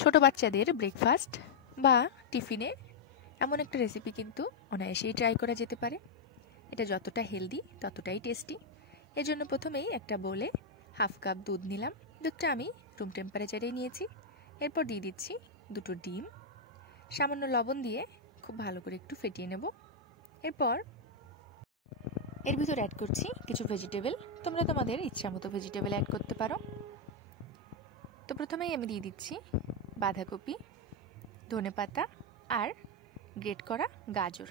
ছোট বাচ্চাদের ব্রেকফাস্ট বা টিফিনে এমন একটা রেসিপি কিন্তু অনায়াসেই ট্রাই করা যেতে পারে। এটা যতটা হেলদি ততটাই টেস্টি। এর জন্য প্রথমেই একটা বোলে হাফ কাপ দুধ নিলাম। দুধটা আমি রুম টেম্পারেচারেই নিয়েছি। এরপর দিয়ে দিচ্ছি দুটো ডিম, সামান্য লবণ দিয়ে খুব ভালো করে একটু ফেটিয়ে নেব। এরপর এর ভিতর অ্যাড করছি কিছু ভেজিটেবল। তোমরা তোমাদের ইচ্ছা মতো ভেজিটেবল অ্যাড করতে পারো। তো প্রথমেই আমি দিয়ে দিচ্ছি বাঁধাকপি, ধনেপাতা আর গ্রেট করা গাজর।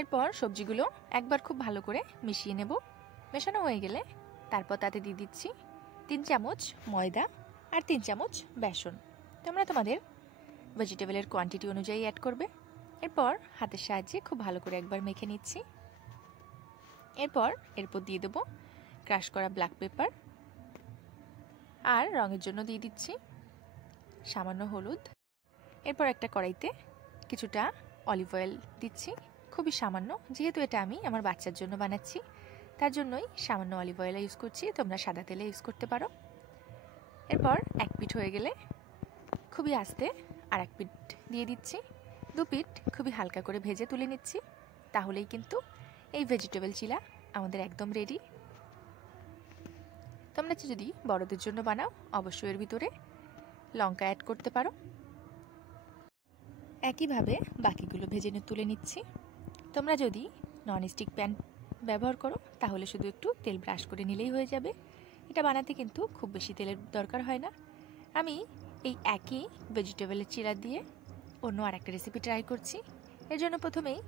এরপর সবজিগুলো একবার খুব ভালো করে মিশিয়ে নেব। মেশানো হয়ে গেলে তারপর তাতে দিয়ে দিচ্ছি 3 চামচ ময়দা আর 3 চামচ বেসন। তোমরা তোমাদের ভেজিটেবলের কোয়ান্টিটি অনুযায়ী অ্যাড করবে। এরপর হাতের সাহায্যে খুব ভালো করে একবার মেখে নিচ্ছি। এরপর দিয়ে দেবো ক্রাশ করা ব্ল্যাক পেপার আর রঙের জন্য দিয়ে দিচ্ছি সামান্য হলুদ। এরপর একটা কড়াইতে কিছুটা অলিভ অয়েল দিচ্ছি, খুবই সামান্য, যেহেতু এটা আমি আমার বাচ্চার জন্য বানাচ্ছি তার জন্যই সামান্য অলিভ অয়েল ইউজ করছি। তোমরা সাদা তেলে ইউজ করতে পারো। এরপর এক পিঠ হয়ে গেলে খুবই আস্তে আর এক পিঠ দিয়ে দিচ্ছি। 2 পিঠ খুবই হালকা করে ভেজে তুলে নিচ্ছি। তাহলেই কিন্তু এই ভেজিটেবল চিলা আমাদের একদম রেডি। তোমরা যদি বড়দের জন্য বানাও অবশ্যই এর ভিতরে লঙ্কা অ্যাড করতে পারো। একইভাবে বাকিগুলো ভেজে তুলে নিচ্ছি। তোমরা যদি ননস্টিক প্যান ব্যবহার করো তাহলে শুধু একটু তেল ব্রাশ করে নিলেই হয়ে যাবে। এটা বানাতে কিন্তু খুব বেশি তেলের দরকার হয় না। আমি এই একই ভেজিটেবলের চিলা দিয়ে অন্য আরেকটা রেসিপি ট্রাই করছি। এর জন্য প্রথমেই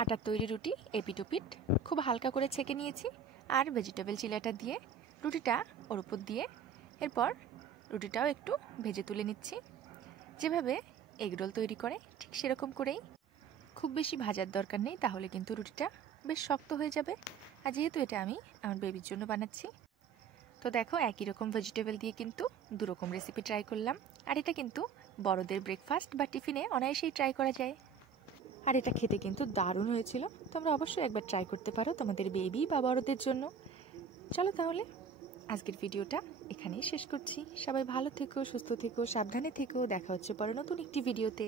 আটার তৈরি রুটি এপিট ওপিট খুব হালকা করে ছেঁকে নিয়েছি আর ভেজিটেবল চিলাটা দিয়ে রুটিটা ওর উপর দিয়ে এরপর রুটিটাও একটু ভেজে তুলে নিচ্ছি। যেভাবে এগরোল তৈরি করে ঠিক সেরকম করেই, খুব বেশি ভাজার দরকার নেই, তাহলে কিন্তু রুটিটা বেশ শক্ত হয়ে যাবে। আর যেহেতু এটা আমি আমার বেবির জন্য বানাচ্ছি, তো দেখো একই রকম ভেজিটেবল দিয়ে কিন্তু 2 রকম রেসিপি ট্রাই করলাম। আর এটা কিন্তু বড়দের ব্রেকফাস্ট বা টিফিনে অনায়াসেই ট্রাই করা যায়। আর এটা খেতে কিন্তু দারুণ হয়েছিল। তোমরা অবশ্যই একবার ট্রাই করতে পারো তোমাদের বেবি বা বড়দের জন্য। চলো তাহলে আজকের ভিডিওটা এখানেই শেষ করছি। সবাই ভালো থেকো, সুস্থ থেকো, সাবধানে থেকো। দেখা হচ্ছে পরে নতুন একটি ভিডিওতে।